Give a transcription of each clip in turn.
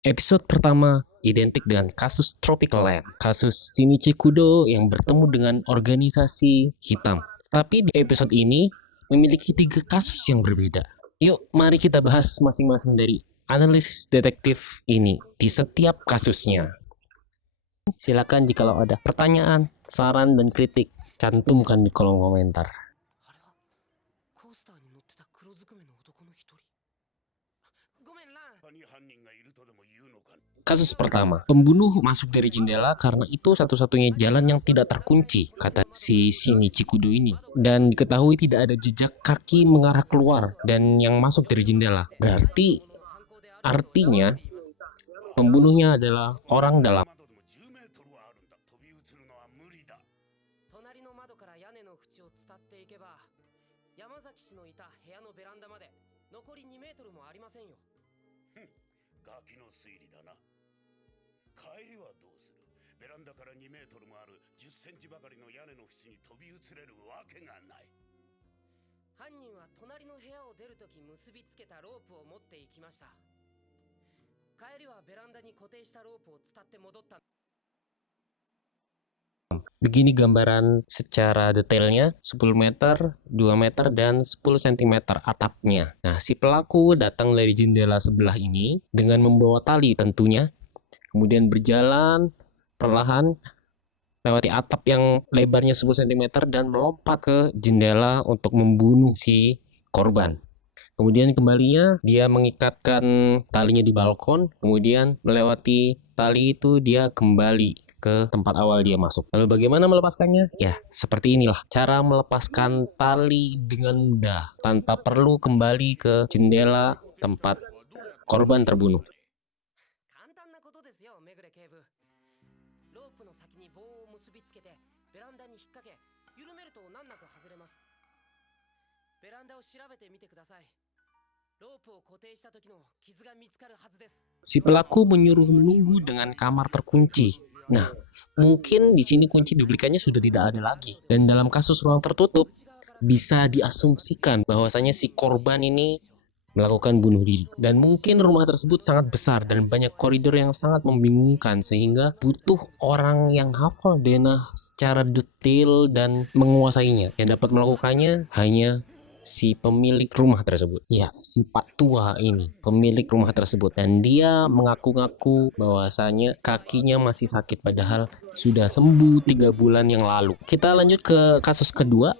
Episode pertama identik dengan kasus Tropical Land, kasus Shinichi Kudo yang bertemu dengan organisasi hitam. Tapi di episode ini memiliki 3 kasus yang berbeda. Yuk, mari kita bahas masing-masing dari analisis detektif ini di setiap kasusnya. Silakan jikalau ada pertanyaan, saran, dan kritik, cantumkan di kolom komentar. Kasus pertama, pembunuh masuk dari jendela karena itu satu-satunya jalan yang tidak terkunci, kata si Shinichi Kudo ini. Dan diketahui tidak ada jejak kaki mengarah keluar dan yang masuk dari jendela. Berarti, artinya, pembunuhnya adalah orang dalam. Begini gambaran secara detailnya, 10 meter, 2 meter, dan 10 cm atapnya. Nah, si pelaku datang dari jendela sebelah ini dengan membawa tali tentunya, kemudian berjalan perlahan lewati atap yang lebarnya 10 cm dan melompat ke jendela untuk membunuh si korban. Kemudian kembalinya dia mengikatkan talinya di balkon, kemudian melewati tali itu dia kembali ke tempat awal dia masuk. Lalu bagaimana melepaskannya? Ya, seperti inilah cara melepaskan tali dengan mudah tanpa perlu kembali ke jendela tempat korban terbunuh. Si pelaku menyuruh menunggu dengan kamar terkunci. Nah, mungkin di sini kunci duplikannya sudah tidak ada lagi. Dan dalam kasus ruang tertutup, bisa diasumsikan bahwasanya si korban ini melakukan bunuh diri. Dan mungkin rumah tersebut sangat besar dan banyak koridor yang sangat membingungkan sehingga butuh orang yang hafal denah secara detail dan menguasainya. Yang dapat melakukannya hanya si pemilik rumah tersebut. Ya, si Pak Tua ini, pemilik rumah tersebut. Dan dia mengaku-ngaku bahwasanya kakinya masih sakit padahal sudah sembuh 3 bulan yang lalu. Kita lanjut ke kasus kedua.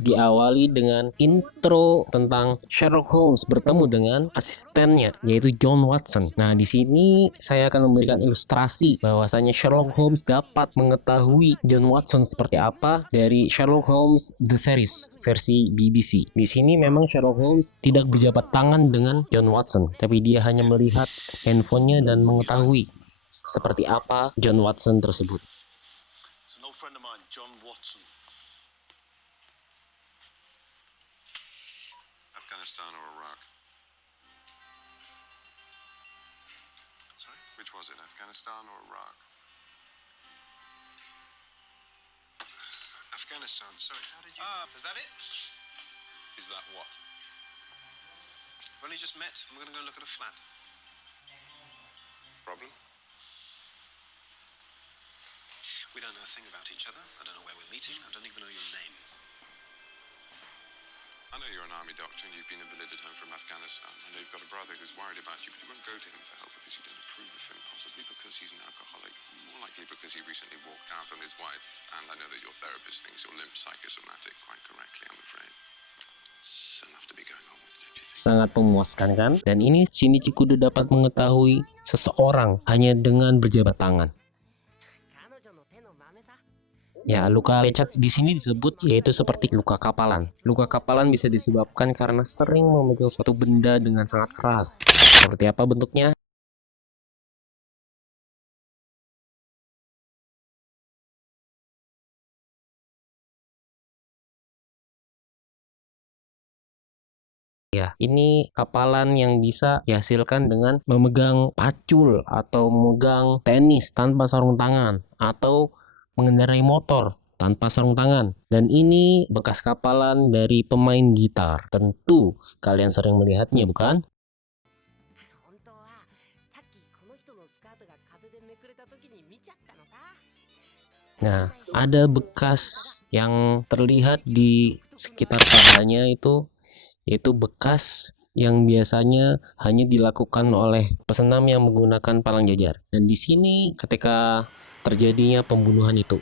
Diawali dengan intro tentang Sherlock Holmes bertemu dengan asistennya yaitu John Watson. Nah, di sini saya akan memberikan ilustrasi bahwasanya Sherlock Holmes dapat mengetahui John Watson seperti apa dari Sherlock Holmes The Series versi BBC. Di sini memang Sherlock Holmes tidak berjabat tangan dengan John Watson, tapi dia hanya melihat handphonenya dan mengetahui seperti apa John Watson tersebut. Afghanistan or Iraq? Sorry, which was it? Afghanistan or Iraq? Afghanistan. Sorry, how did you... is that it? Is that what? We've only just met. I'm going to go look at a flat. Problem? We don't know a thing about each other. I don't know where we're meeting. I don't even know your name. I know you're an army doctor and you've been invalided home from Afghanistan. I know you've got a brother who's worried about you, but you won't go to him for help because you don't approve of him, possibly because he's an alcoholic, more likely because he recently walked out on his wife, and I know that your therapist thinks you're limp psychosomatic quite correctly, I'm afraid. It's enough to be going on with, don't you think? Sangat memuaskan kan? Dan ini Shinichi Kudo dapat mengetahui seseorang hanya dengan berjabat tangan. Ya, luka lecet di sini disebut yaitu seperti luka kapalan. Luka kapalan bisa disebabkan karena sering memegang suatu benda dengan sangat keras. Seperti apa bentuknya? Ya, ini kapalan yang bisa dihasilkan dengan memegang pacul atau memegang tenis tanpa sarung tangan atau mengendarai motor tanpa sarung tangan. Dan ini bekas kapalan dari pemain gitar. Tentu kalian sering melihatnya, bukan? Nah, ada bekas yang terlihat di sekitar pahanya itu, yaitu bekas yang biasanya hanya dilakukan oleh pesenam yang menggunakan palang jajar. Dan di sini ketika terjadinya pembunuhan itu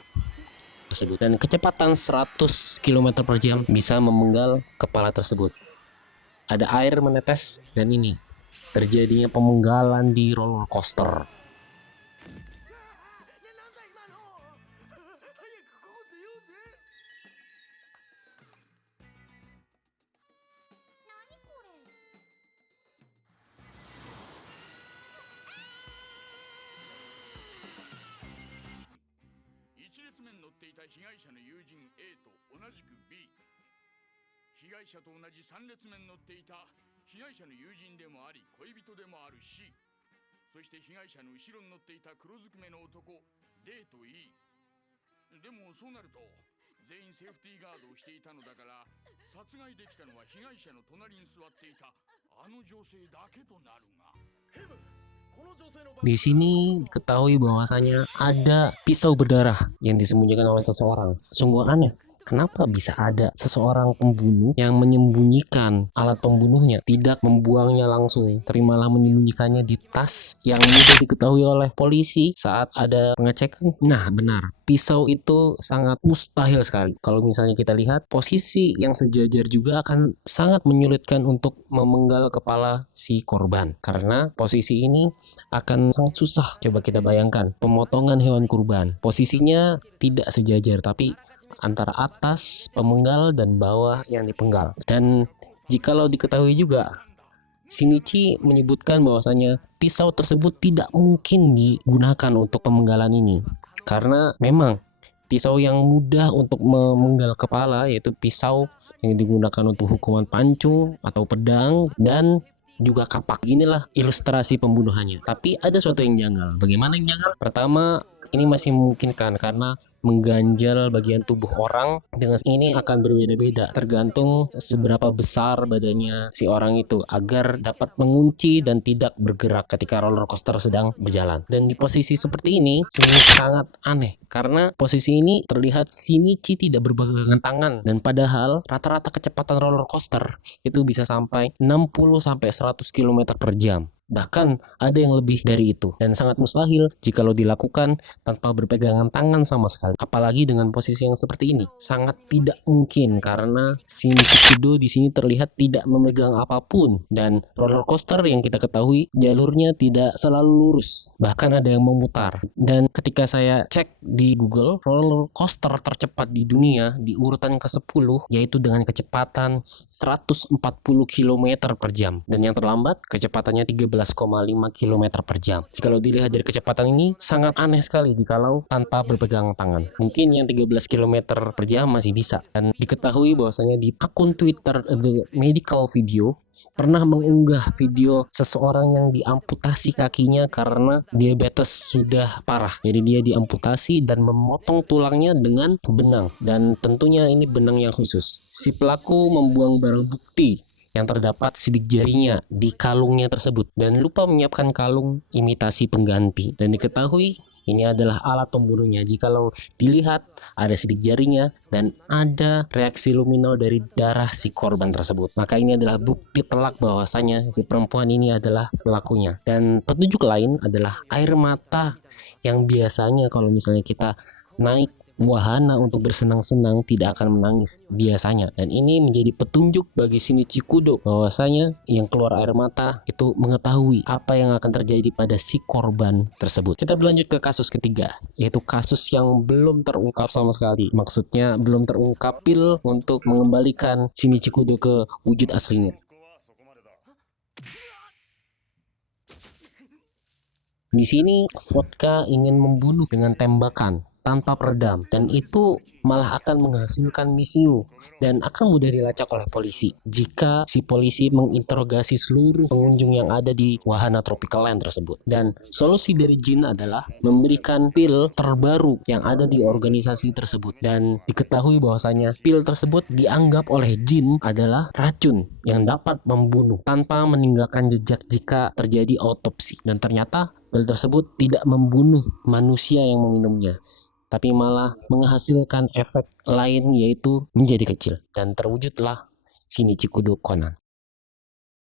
tersebut, dan kecepatan 100 km per jam bisa memenggal kepala tersebut. Ada air menetes dan ini terjadinya pemenggalan di roller coaster. Di sini diketahui bahwasanya ada pisau berdarah yang disembunyikan oleh seseorang. Sungguh aneh. Kenapa bisa ada seseorang pembunuh yang menyembunyikan alat pembunuhnya, tidak membuangnya langsung, tapi malah menyembunyikannya di tas yang mudah diketahui oleh polisi saat ada pengecekan? Nah, benar. Pisau itu sangat mustahil sekali. Kalau misalnya kita lihat, posisi yang sejajar juga akan sangat menyulitkan untuk memenggal kepala si korban. Karena posisi ini akan sangat susah. Coba kita bayangkan, pemotongan hewan kurban. Posisinya tidak sejajar, tapi antara atas pemenggal dan bawah yang dipenggal. Dan jikalau diketahui juga, Shinichi menyebutkan bahwasanya pisau tersebut tidak mungkin digunakan untuk pemenggalan ini, karena memang pisau yang mudah untuk memenggal kepala yaitu pisau yang digunakan untuk hukuman pancung atau pedang dan juga kapak. Inilah ilustrasi pembunuhannya. Tapi ada suatu yang janggal. Bagaimana yang janggal? Pertama, ini masih memungkinkan karena mengganjal bagian tubuh orang dengan ini akan berbeda-beda tergantung seberapa besar badannya si orang itu agar dapat mengunci dan tidak bergerak ketika roller coaster sedang berjalan. Dan di posisi seperti ini sungguh sangat aneh karena posisi ini terlihat Shinichi tidak berpegangan tangan, dan padahal rata-rata kecepatan roller coaster itu bisa sampai 60-100 km per jam. Bahkan ada yang lebih dari itu, dan sangat mustahil jikalau dilakukan tanpa berpegangan tangan sama sekali. Apalagi dengan posisi yang seperti ini, sangat tidak mungkin karena Shinichi Kudo di sini terlihat tidak memegang apapun, dan roller coaster yang kita ketahui jalurnya tidak selalu lurus, bahkan ada yang memutar. Dan ketika saya cek di Google, roller coaster tercepat di dunia di urutan ke-10 yaitu dengan kecepatan 140 km per jam, dan yang terlambat kecepatannya 13,5 km per jam. Jikalau dilihat dari kecepatan ini sangat aneh sekali jikalau tanpa berpegangan tangan. Mungkin yang 13 km per jam masih bisa. Dan diketahui bahwasanya di akun Twitter The Medical Video pernah mengunggah video seseorang yang diamputasi kakinya karena diabetes sudah parah. Jadi dia diamputasi dan memotong tulangnya dengan benang, dan tentunya ini benang yang khusus. Si pelaku membuang barang bukti yang terdapat sidik jarinya di kalungnya tersebut dan lupa menyiapkan kalung imitasi pengganti. Dan diketahui ini adalah alat pembunuhnya. Jikalau dilihat ada sidik jarinya dan ada reaksi luminol dari darah si korban tersebut, maka ini adalah bukti telak bahwasanya si perempuan ini adalah pelakunya. Dan petunjuk lain adalah air mata yang biasanya kalau misalnya kita naik wahana untuk bersenang-senang tidak akan menangis biasanya, dan ini menjadi petunjuk bagi Shinichi Kudo bahwasanya yang keluar air mata itu mengetahui apa yang akan terjadi pada si korban tersebut. Kita berlanjut ke kasus ketiga, yaitu kasus yang belum terungkap sama sekali. Maksudnya belum terungkap pil untuk mengembalikan Shinichi Kudo ke wujud aslinya. Di sini vodka ingin membunuh dengan tembakan tanpa peredam, dan itu malah akan menghasilkan misiu dan akan mudah dilacak oleh polisi jika si polisi menginterogasi seluruh pengunjung yang ada di wahana Tropical Land tersebut. Dan solusi dari Jin adalah memberikan pil terbaru yang ada di organisasi tersebut, dan diketahui bahwasanya pil tersebut dianggap oleh Jin adalah racun yang dapat membunuh tanpa meninggalkan jejak jika terjadi autopsi. Dan ternyata pil tersebut tidak membunuh manusia yang meminumnya. tapi malah menghasilkan efek lain yaitu menjadi kecil. Dan terwujudlah Shinichikudo Conan.